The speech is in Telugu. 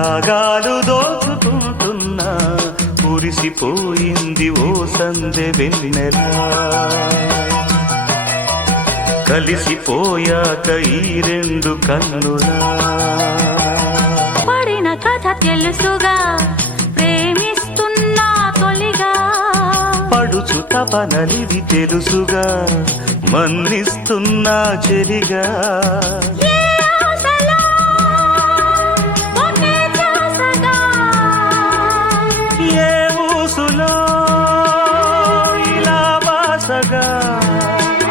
రాగాలు దోచుకుంటున్నా కురిసిపోయింది ఓ సందె వెన్నెలా కలిసిపోయాక ఈ రెండు కన్నులా పడిన కథ తెలుసుగా ప్రేమిస్తున్నా తొలిగా పడుచు తపనలిది తెలుసుగా మన్నిస్తున్నా చెలిగా